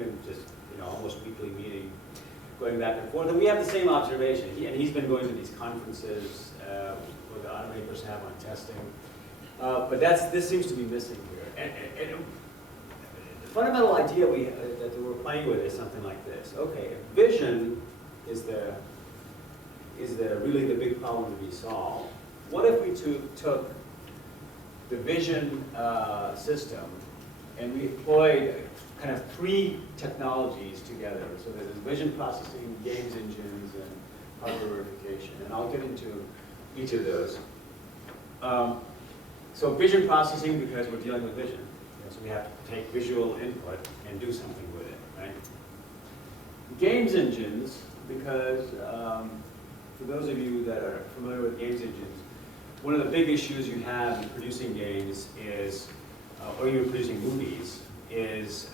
been just, almost weekly meeting, going back and forth. And we have the same observation. And he's been going to these conferences where the automakers have on testing. But this seems to be missing here. And the fundamental idea that we're playing with is something like this. Okay, if vision is really the big problem to be solved, what if we took the vision system and we employed kind of three technologies together? So there's vision processing, games engines, and hardware verification. And I'll get into each of those. So vision processing, because we're dealing with vision. So we have to take visual input and do something with it, right? Games engines, because for those of you that are familiar with games engines, one of the big issues you have in producing games is, or you're producing movies, is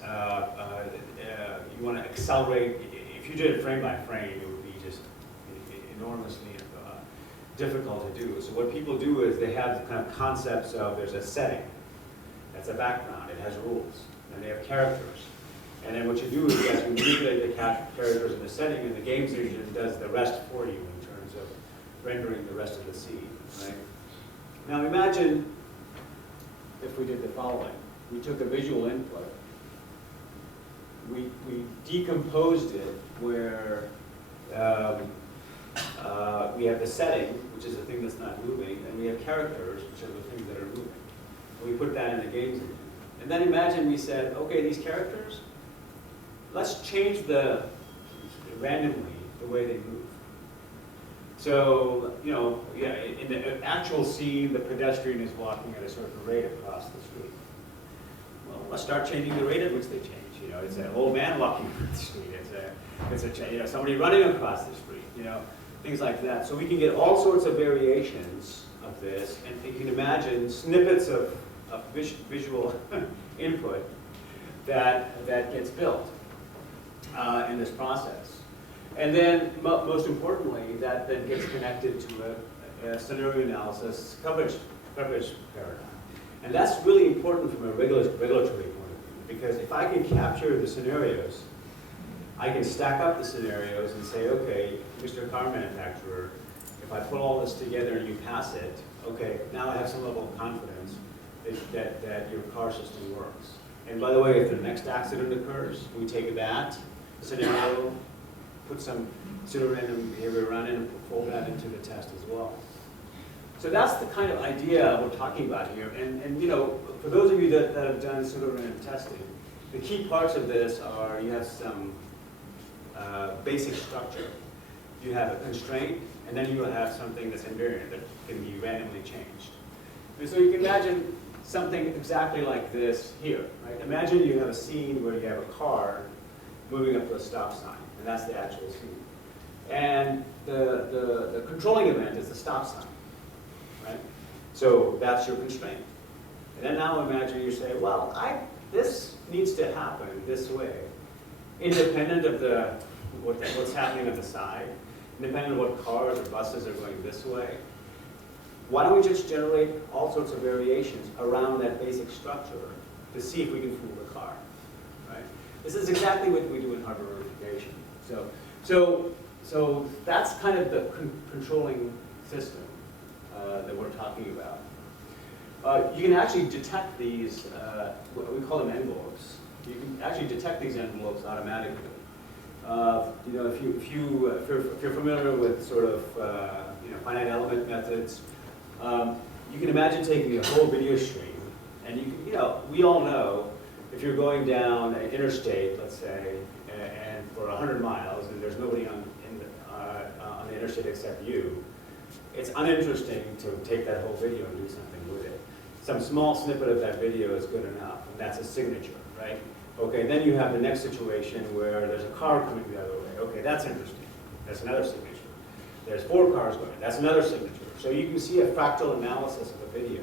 you want to accelerate. If you did it frame by frame, it would be just enormously difficult to do. So what people do is they have kind of concepts of there's a setting, that's a background, it has rules, and they have characters. And then what you do is you manipulate the characters in the setting, and the games engine does the rest for you in terms of rendering the rest of the scene, right? Now imagine if we did the following. We took a visual input, we decomposed it where we have the setting, which is the thing that's not moving, and we have characters, which are the things that are moving. And we put that in the games engine. And then imagine we said, okay, these characters, let's change randomly the way they move. So, in the actual scene, the pedestrian is walking at a certain rate across the street. Well, let's start changing the rate at which they change. It's an old man walking across the street. It's somebody running across the street. Things like that. So we can get all sorts of variations of this, and you can imagine snippets of visual input that gets built in this process. And then, most importantly, that then gets connected to a scenario analysis coverage paradigm. And that's really important from a regulatory point of view, because if I can capture the scenarios, I can stack up the scenarios and say, okay, Mr. Car Manufacturer, if I put all this together and you pass it, okay, now I have some level of confidence that your car system works. And by the way, if the next accident occurs, we take that scenario, put some pseudo-random behavior around it, and fold that into the test as well. So that's the kind of idea we're talking about here. And for those of you that have done pseudo-random testing, the key parts of this are you have some basic structure. You have a constraint, and then you will have something that's invariant that can be randomly changed. And so you can imagine something exactly like this here, right? Imagine you have a scene where you have a car moving up to a stop sign, and that's the actual scene. And the controlling event is the stop sign, right? So that's your constraint. And then now imagine you say, well, this needs to happen this way, independent of what's happening on the side, independent of what cars or buses are going this way. Why don't we just generate all sorts of variations around that basic structure to see if we can fool the car, right? This is exactly what we do in hardware verification. So that's kind of the controlling system that we're talking about. You can actually detect these, we call them envelopes. You can actually detect these envelopes automatically. If you're familiar with sort of finite element methods, you can imagine taking a whole video stream, and we all know if you're going down an interstate, let's say, and for 100 miles, and there's nobody on the interstate except you, it's uninteresting to take that whole video and do something with it. Some small snippet of that video is good enough, and that's a signature, right? Okay, then you have the next situation where there's a car coming the other way. Okay, that's interesting. That's another signature. There's 4 cars going. That's another signature. So you can see a fractal analysis of a video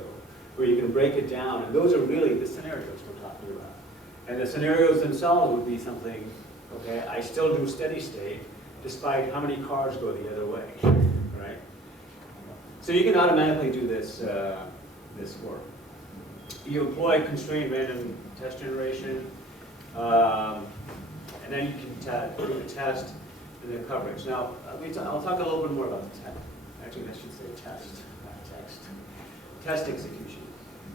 where you can break it down, and those are really the scenarios we're talking about. And the scenarios themselves would be something, okay, I still do steady state despite how many cars go the other way, right? So you can automatically do this work. You employ constrained random test generation. then you can do the test and the coverage. Now, I'll talk a little bit more about the test. Actually, I should say test, not text. Test execution.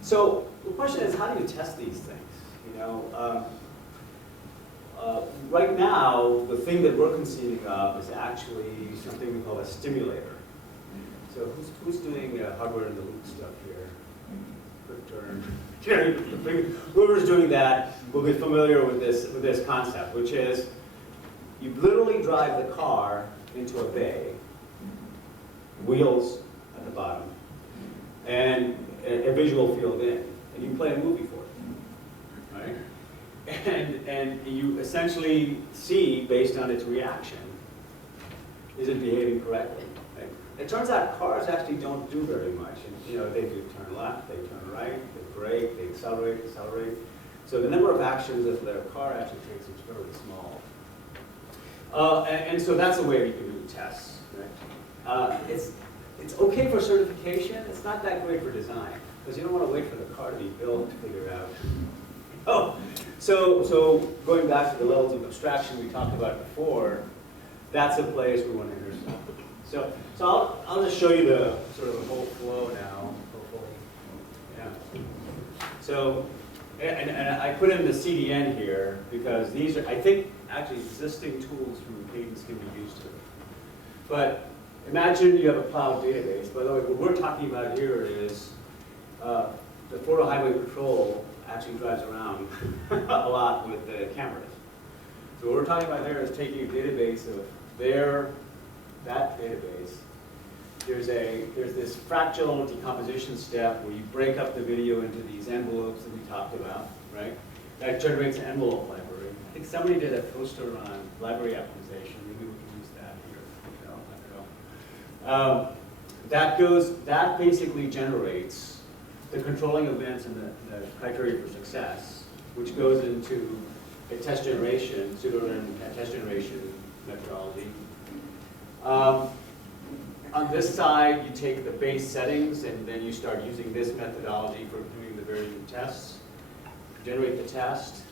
So the question is, how do you test these things? You know, right now, the thing that we're conceiving of is actually something we call a stimulator. So who's doing hardware in the loop stuff here? Quick turn. Whoever's doing that will be familiar with this concept, which is you literally drive the car into a bay, wheels at the bottom, and a visual field in, and you play a movie for it, right? And you essentially see, based on its reaction, is it behaving correctly? Right? It turns out cars actually don't do very much. And, you know, they do turn left, they turn right, they brake, they accelerate. So the number of actions that their car actually takes is very small. And so that's the way you can do tests. Right? It's okay for certification. It's not that great for design, because you don't want to wait for the car to be built to figure it out. Oh, so going back to the levels of abstraction we talked about before, that's a place we want to intercept. So I'll just show you the sort of the whole flow now, hopefully. Yeah. So, and I put in the CDN here because these are, I think, actually existing tools from Cadence can be used here. But imagine you have a cloud database. By the way, what we're talking about here is the Photo Highway Patrol actually drives around a lot with the cameras. So what we're talking about there is taking a database of that database. There's this fractal decomposition step where you break up the video into these envelopes that we talked about, right? That generates an envelope library. I think somebody did a poster on library optimization. Maybe we can use that here. I don't know. That basically generates the controlling events and the criteria for success, which goes into a test generation, pseudo-random test generation methodology. On this side, you take the base settings, and then you start using this methodology for doing the varying tests. Generate the test.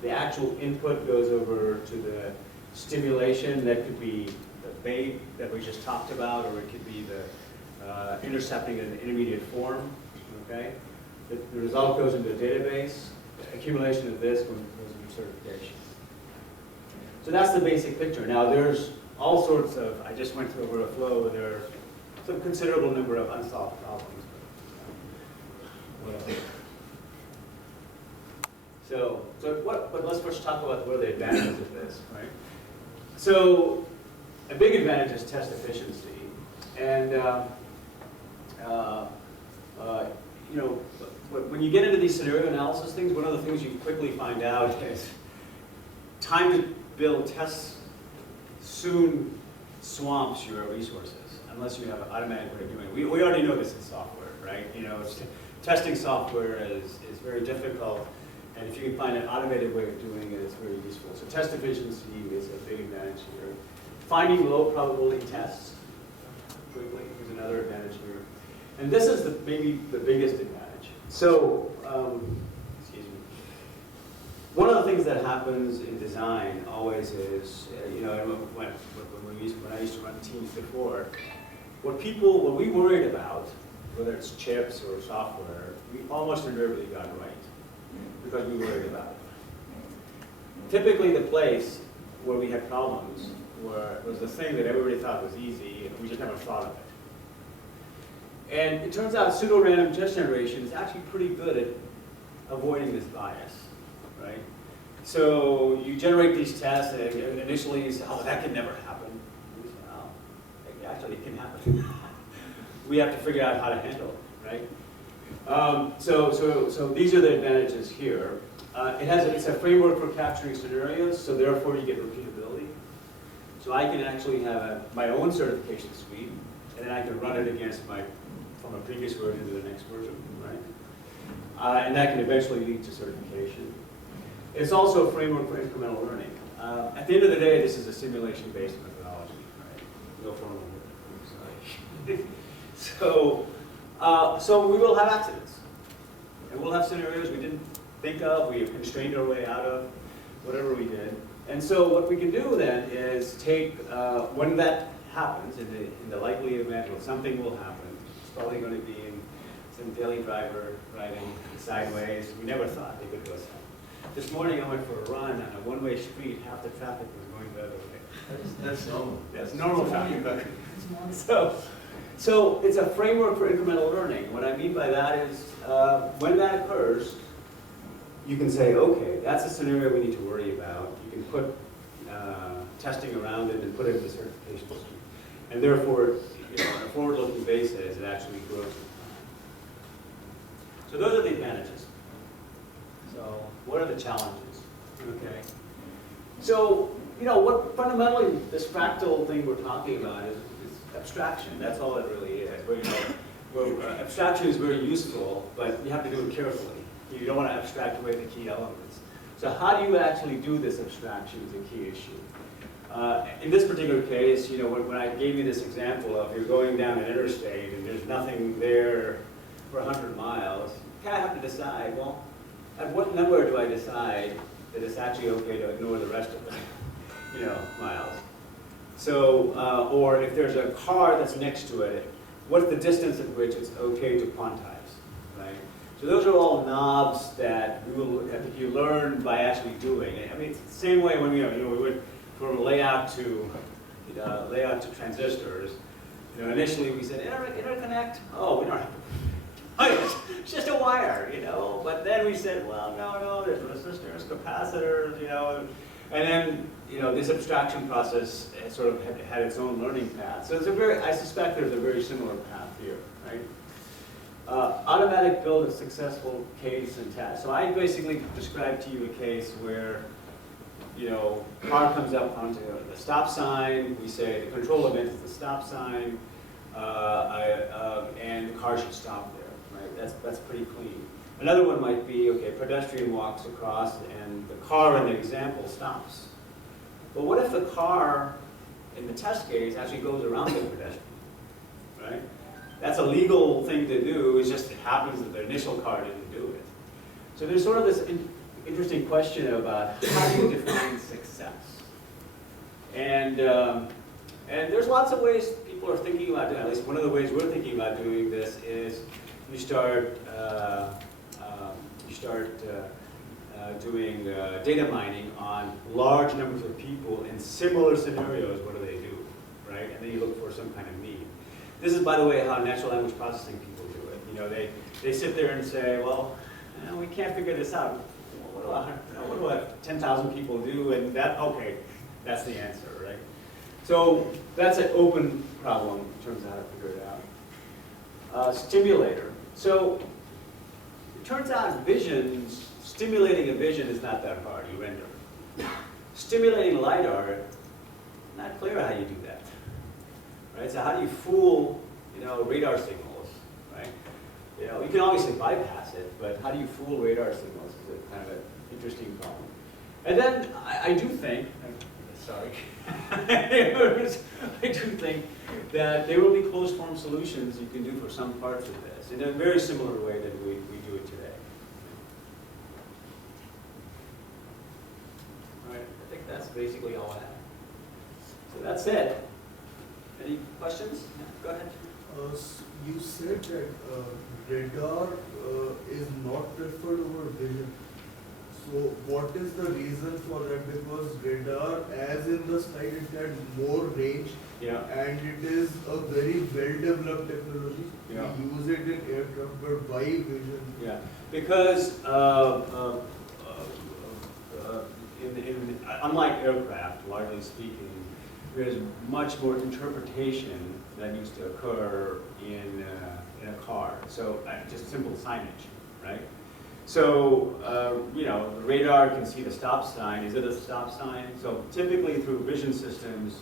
The actual input goes over to the stimulation. That could be the bait that we just talked about, or it could be the intercepting in an intermediate form. Okay. The result goes into a database. The accumulation of this goes into certification. So that's the basic picture. Now there's all sorts of, I just went over a flow, there's some considerable number of unsolved problems. But let's first talk about what are the advantages of this, right? So a big advantage is test efficiency. And you know, when you get into these scenario analysis things, one of the things you quickly find out is time to build tests soon swamps your resources, unless you have an automatic way of doing it. We already know this in software, right? You know, testing software is very difficult, and if you can find an automated way of doing it, it's very useful. So test efficiency is a big advantage here. Finding low probability tests quickly is another advantage here. And this is maybe the biggest advantage. So, excuse me. One of the things that happens in design always is, you know, when I used to run teams before, what we worried about, whether it's chips or software, we almost invariably got right because we worried about it. Typically, the place where we had problems was the thing that everybody thought was easy, and we just never thought of it. And it turns out pseudo-random test generation is actually pretty good at avoiding this bias, right? So you generate these tests, and initially you say, oh, that can never happen. And we say, oh, actually it can happen. We have to figure out how to handle it, right? So these are the advantages here. It's a framework for capturing scenarios, so therefore you get repeatability. So I can actually have my own certification suite, and then I can run it against from a previous version to the next version, right? And that can eventually lead to certification. It's also a framework for incremental learning. At the end of the day, this is a simulation-based methodology, right? No formal work. Sorry. So we will have accidents, and we'll have scenarios we didn't think of, we have constrained our way out of, whatever we did. And so what we can do then is take, when that happens, in the likely event where something will happen, it's probably going to be in some daily driver riding sideways. We never thought they could go south. This morning I went for a run on a one-way street, half the traffic was going the other way. That's normal. That's normal traffic. So it's a framework for incremental learning. What I mean by that is, when that occurs, you can say, okay, that's a scenario we need to worry about. You can put testing around it and put it in the certification scheme. And therefore, on a forward-looking basis, it actually grows with time. So those are the advantages. So what are the challenges? Okay. So, what fundamentally this fractal thing we're talking about is abstraction. That's all it really is. Abstraction is very useful, but you have to do it carefully. You don't want to abstract away the key elements. So how do you actually do this abstraction is a key issue. In this particular case, when I gave you this example of you're going down an interstate and there's nothing there for 100 miles, you kind of have to decide, well, at what number do I decide that it's actually okay to ignore the rest of the miles? So, or if there's a car that's next to it, what's the distance at which it's okay to quantize, right? So those are all knobs that you learn by actually doing it. I mean, it's the same way when we went from layout to transistors. Initially we said interconnect. Oh, we don't have to. It's just a wire, But then we said, well, no, there's resistors, capacitors, and then this abstraction process sort of had its own learning path. So I suspect there's a very similar path here, right? Automatic build a successful case and test. So I basically described to you a case where, car comes up onto the stop sign. We say the control event is the stop sign, and the car should stop there, right? That's pretty clean. Another one might be, okay, pedestrian walks across and the car in the example stops. But what if the car in the test case actually goes around the pedestrian, right? That's a legal thing to do, it's just it happens that the initial car didn't do it. So there's sort of this interesting question about how do you define success? And there's lots of ways people are thinking about doing it. At least one of the ways we're thinking about doing this is you start doing data mining on large numbers of people in similar scenarios. What do they do, right? And then you look for some kind of need. This is, by the way, how natural language processing people do it. They sit there and say, well, we can't figure this out. What do 10,000 people do? And okay, that's the answer, right? So that's an open problem in terms of how to figure it out. Stimulator. So it turns out stimulating a vision is not that hard, you render. Stimulating LiDAR, not clear how you do that. Right? So how do you fool, radar signals, right? You can obviously bypass it, but how do you fool radar signals is a kind of an interesting problem. And then I do think, sorry, I do think that there will be closed form solutions you can do for some parts of this in a very similar way that we do it today. All right, I think that's basically all I have. So that's it. Any questions? Yeah, go ahead. You said that radar is not preferred over vision. So what is the reason for that? Because radar, as in the slide, it had more range, Yeah. and it is a very well-developed technology. Yeah. We use it in aircraft, but why vision? Yeah, because unlike aircraft, largely speaking, there's much more interpretation that needs to occur in a car. So just simple signage, right? So, the radar can see the stop sign. Is it a stop sign? So typically through vision systems,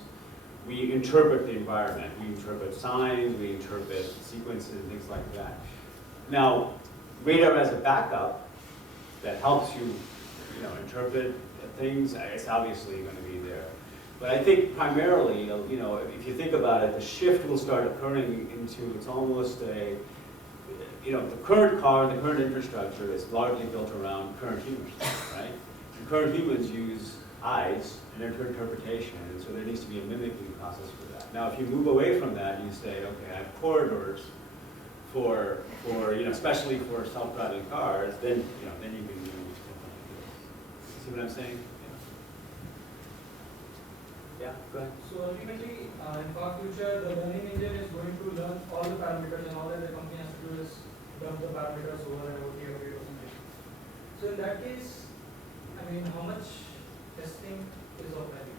we interpret the environment. We interpret signs, we interpret sequences, things like that. Now, radar as a backup that helps you, interpret things, it's obviously going to be there. But I think primarily, if you think about it, the shift will start occurring into, it's almost a, the current car and the current infrastructure is largely built around current humans, right? And current humans use eyes and interpretation, and so there needs to be a mimicking process for that. Now, if you move away from that and you say, okay, I have corridors for especially for self-driving cars, then then you can do stuff like this. See what I'm saying? Yeah, go ahead. So ultimately, in far future, the learning engine is going to learn all the parameters, and all that the company has to do is dump the parameters over and over here or something. So in that case, I mean, how much testing is of value?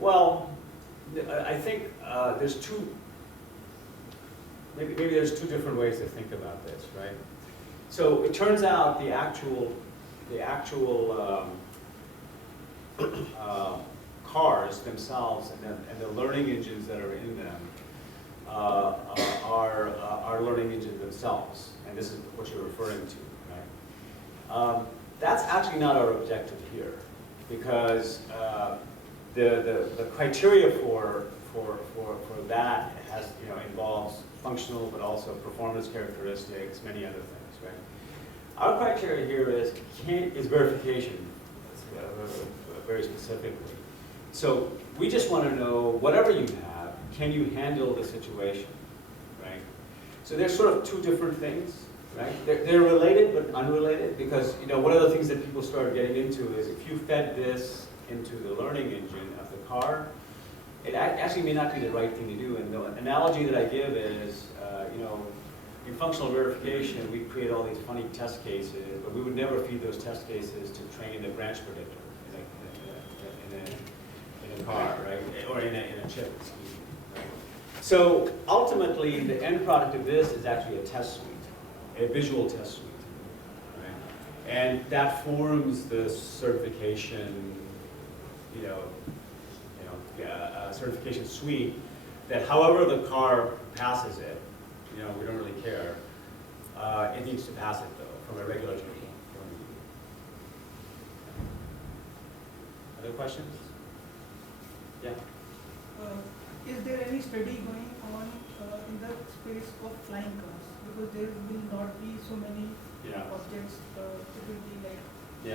Well, I think there's maybe there's two different ways to think about this, right? So it turns out the actual cars themselves and the learning engines that are in them are learning engines themselves, and this is what you're referring to, right? That's actually not our objective here, because the criteria for that has involves functional but also performance characteristics, many other things, right? Our criteria here is verification, very specifically. So we just want to know, whatever you have, can you handle the situation, right? So there's sort of two different things, right? They're related but unrelated, because one of the things that people started getting into is if you fed this into the learning engine of the car, it actually may not be the right thing to do. And the analogy that I give is, in functional verification, we create all these funny test cases, but we would never feed those test cases to train the branch predictor in a car, right? Or in a chip, excuse me, right? So ultimately, the end product of this is actually a test suite, a visual test suite, right? And that forms the certification, certification suite that however the car passes it, we don't really care. It needs to pass it though, from a regulatory point of view. Other questions? Yeah. Is there any study going on in the space of flying cars? Because there will not be so many objects. It will be like it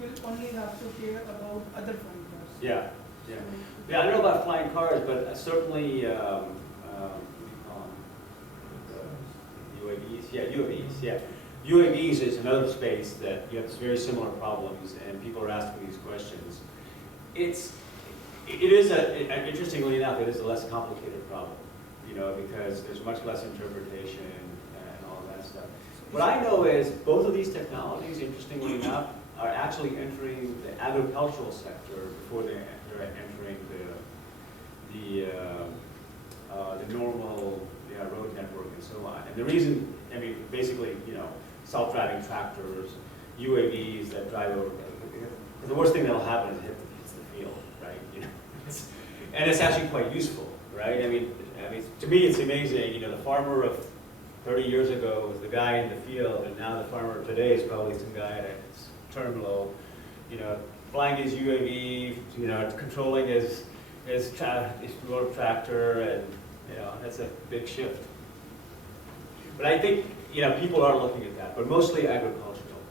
will only have to care about other flying cars. Yeah. I don't know about flying cars, but certainly UAVs. Yeah, UAVs. Yeah, UAVs is another space that you have very similar problems, and people are asking these questions. It is interestingly enough, it is a less complicated problem, because there's much less interpretation and all of that stuff. What I know is both of these technologies, interestingly enough, are actually entering the agricultural sector before they're entering the normal road network and so on. And the reason, basically, self-driving tractors, UAVs that drive over. The worst thing that'll happen is it hits the field, right? And it's actually quite useful, right? To me, it's amazing. The farmer of 30 years ago was the guy in the field, and now the farmer of today is probably some guy at his terminal, flying his UAV, controlling his road tractor, and that's a big shift. But I think people are looking at that, but mostly agricultural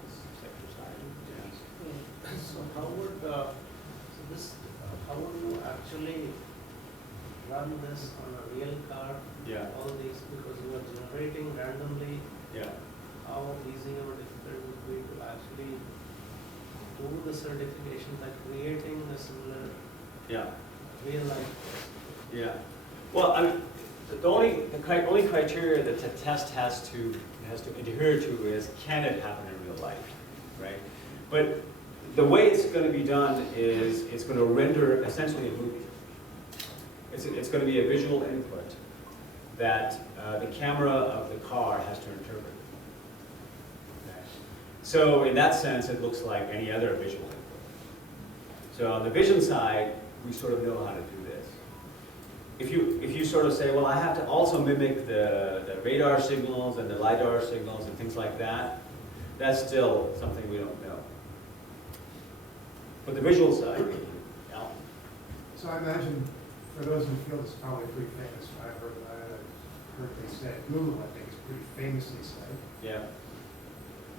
sector side. So how would how would you actually run this on a real car? Yeah. All these, because you are generating randomly. Yeah. How easy or difficult would be to actually do the certification by creating a similar real life test? Yeah. Well, the only criteria that the test has to adhere to is, can it happen in real life, right? But the way it's going to be done is it's going to render essentially a movie. It's going to be a visual input that the camera of the car has to interpret. Okay. So in that sense, it looks like any other visual input. So on the vision side, we sort of know how to do this. If you sort of say, well, I have to also mimic the radar signals and the LiDAR signals and things like that, that's still something we don't know. But the visual side, yeah. So I imagine for those in the field, it's probably pretty famous. I've heard they said, Google, I think, is pretty famously said. Yeah.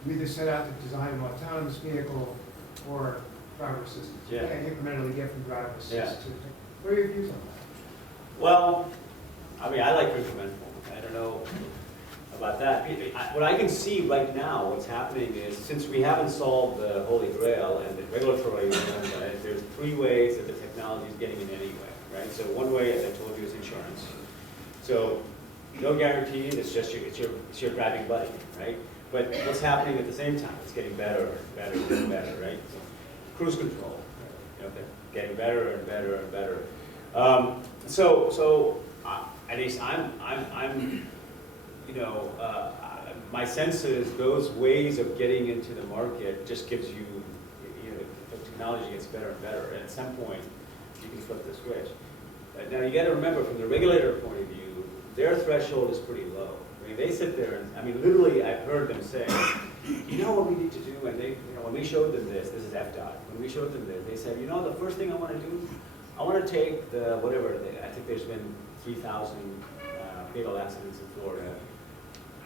We either set out to design an autonomous vehicle or driver assistance. Yeah. You can't incrementally get from driver Yeah. assist to, what are your views on that? Well, I mean, I like incremental. I don't know about that. What I can see right now, what's happening is, since we haven't solved the Holy Grail and the regulatory, there's three ways that the technology is getting in anyway, right? So one way, as I told you, is insurance. So no guarantee, it's your driving buddy, right? But what's happening at the same time? It's getting better, better, and better, right? Cruise control, okay, getting better and better and better. At least I'm my sense is those ways of getting into the market just gives you, the technology gets better and better. And at some point, you can flip the switch. Now you got to remember, from the regulator point of view, their threshold is pretty low. I mean, they sit there and, I mean, literally, I've heard them say, you know what we need to do? And they, when we showed them this is FDOT. When we showed them this, they said, the first thing I want to do, I want to take the whatever. I think there's been 3,000 fatal accidents in Florida.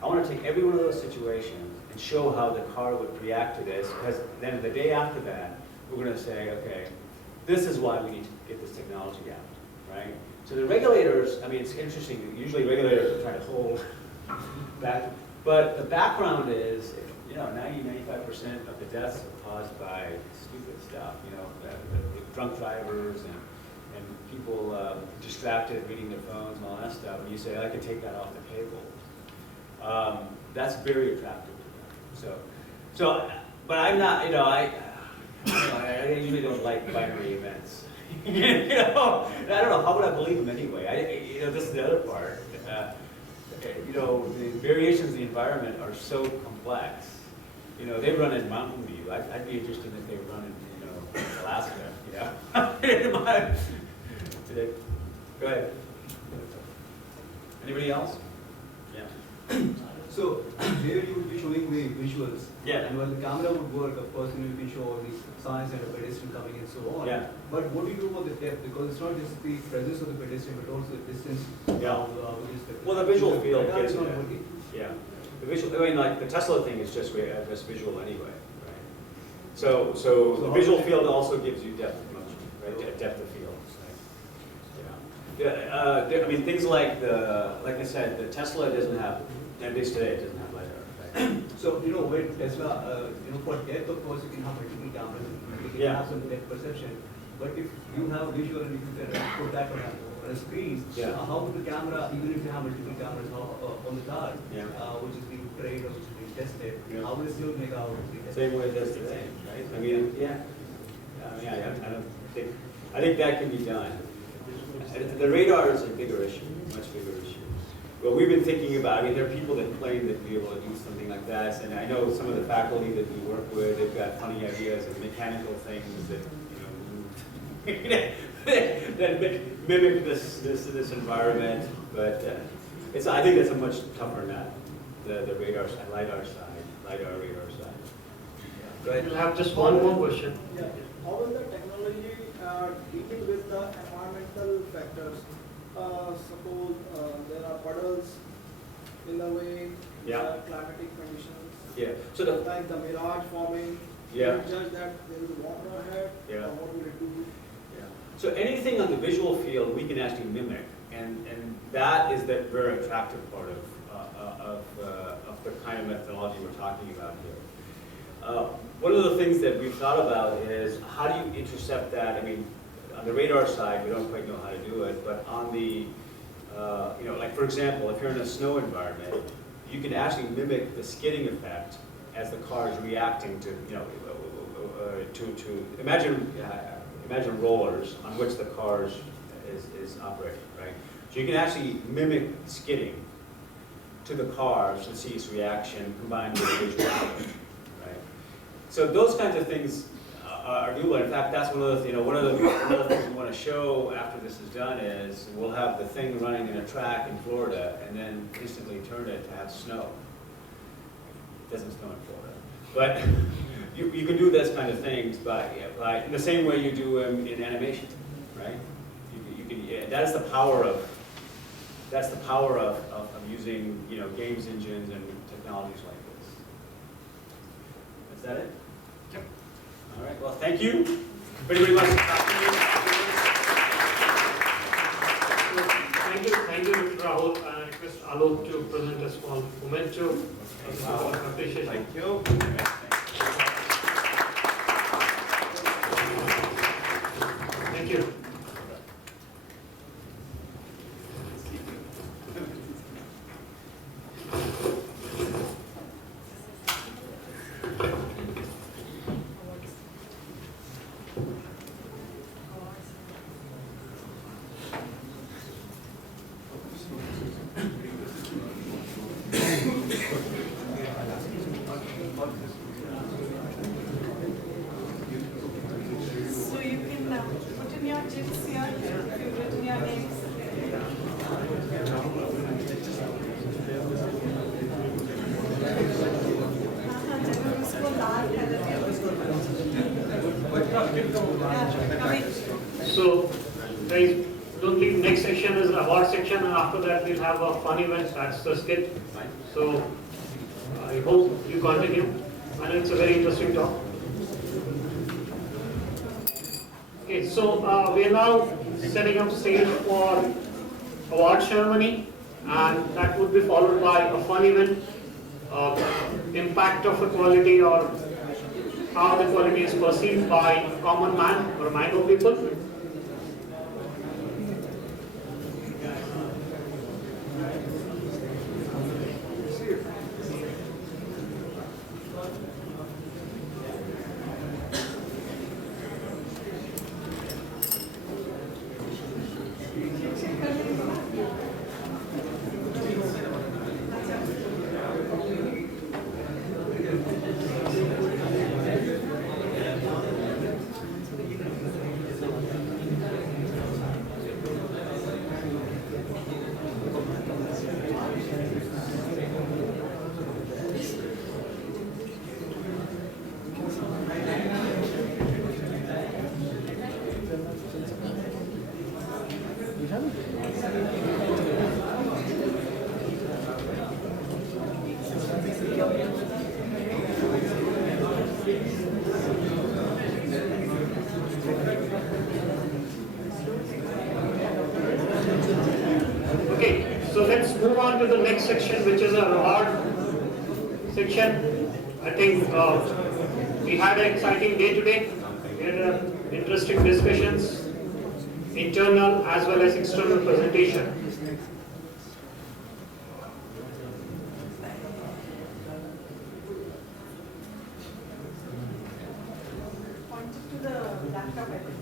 I want to take every one of those situations and show how the car would react to this, because then the day after that, we're going to say, okay, this is why we need to get this technology out, right? So the regulators, I mean, it's interesting, usually regulators are trying to hold back, but the background is, 90–95% of the deaths are caused by stupid stuff, drunk drivers and people distracted reading their phones and all that stuff, and you say, I can take that off the table. That's very attractive to them. So, but I'm not, I usually don't like binary events. I don't know, how would I believe them anyway? This is the other part. The variations in the environment are so complex. They run in Mountain View. I'd be interested if they run in, Alaska, Go ahead. Anybody else? Yeah. So here you would be showing the visuals. Yeah. And while the camera would work, of course, you can show all these signs and a pedestrian coming and so on. Yeah. But what do you do about the depth? Because it's not just the presence of the pedestrian, but also the distance. Yeah. Which is the, Well, the visual field radar gets is not it. working. Yeah. The visual, I mean, like the Tesla thing is just visual anyway, right? So the visual field also gives you depth of motion, right? Depth of field. Yeah. I mean, things like like I said, the Tesla doesn't have, at least today, it doesn't have LiDAR. Right? So, when Tesla, for depth, of course, you can have multiple cameras, you can Yeah. have some depth perception. But if you have visual and if you can put that on a screen, Yeah. how would the camera, even if you have multiple cameras on the car, Yeah. which is being trained or which is being tested, Yeah. how will it still make out the test? Same way it does today, right? I mean, yeah. I don't think, I think that can be done. The radar is a bigger issue, much bigger issue. Well, we've been thinking about, there are people that claim that be able to do something like that, and I know some of the faculty that we work with, they've got funny ideas of mechanical things that, that mimic this environment, but I think it's a much tougher nut, the radar side, LiDAR radar side. Go ahead. I have just one more question. Yeah. How will the technology deal with the environmental factors? Suppose there are puddles in the way, Yeah. climatic conditions, Yeah. So like the mirage forming. Yeah. You judge that there is water ahead. Yeah. What will it do? So anything on the visual field we can actually mimic, and that is the very attractive part of the kind of methodology we're talking about here. One of the things that we've thought about is how do you intercept that? I mean, on the radar side, we don't quite know how to do it, but on the, like for example, if you're in a snow environment, you can actually mimic the skidding effect as the car is reacting to, imagine rollers on which the car is operating, right? So you can actually mimic skidding to the car to see its reaction combined with the visual, right? So those kinds of things are doable. In fact, that's one of the things we want to show after this is done is we'll have the thing running in a track in Florida and then instantly turn it to have snow. It doesn't snow in Florida, but you can do those kind of things by in the same way you do in animation, right? You can. That is the power of. That's the power of using games engines and technologies like this. Is that it? Yep. All right, well, thank you very much. Thank you, Mr. Rahul. I request Alok to present a small memento. Appreciation. Thank you. Thank you. So you can put in your chips here, if you've written your names. जरूर उसको लाल colour So, guys, don't think next section is the award section, and after that we'll have a fun event. That's the skit. So, I hope you continue. I know it's a very interesting talk. Okay, so we are now setting up stage for award ceremony, and that would be followed by a fun event, impact of equality, or how equality is perceived by common man or mind of people. Okay, so let's move on to the next section, which is a reward section. I think we had an exciting day today. We had interesting discussions, internal as well as external presentation. Point it to the laptop, I think.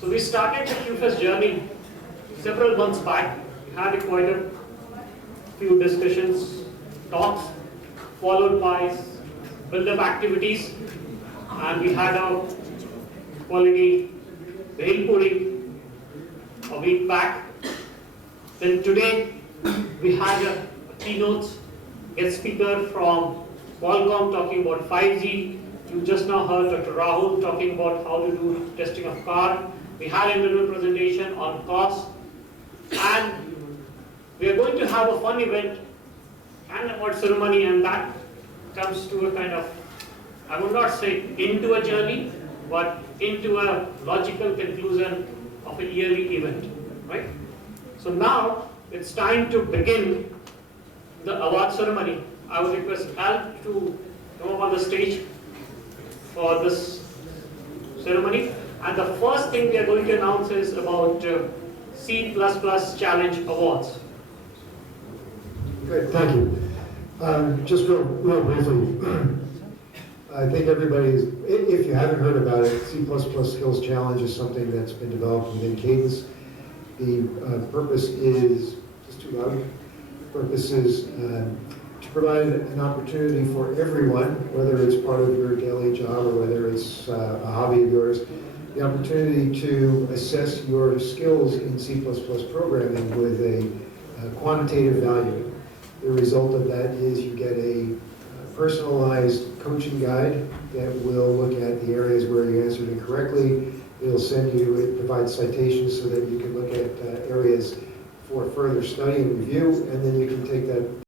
So we started the QFest journey several months back. We had quite a few discussions, talks, followed by build-up activities, and we had a quality veil pudding a week back. Then today we had a keynote guest speaker from Qualcomm talking about 5G. You just now heard Dr. Rahul talking about how to do testing of car. We had an internal presentation on cost, and we are going to have a fun event and award ceremony, and that comes to a kind of, I would not say into a journey, but into a logical conclusion of a yearly event, right? So now it's time to begin the award ceremony. I would request Al to come up on the stage for this ceremony. And the first thing we are going to announce is about C++ Challenge Awards. Great, thank you. Just real briefly, I think everybody's, if you haven't heard about it, C++ Skills Challenge is something that's been developed within Cadence. The purpose is, just too loud, purpose is to provide an opportunity for everyone, whether it's part of your daily job or whether it's a hobby of yours, the opportunity to assess your skills in C++ programming with a quantitative value. The result of that is you get a personalized coaching guide that will look at the areas where you answered incorrectly. It'll send you, it provides citations so that you can look at areas for further study and review, and then you can take that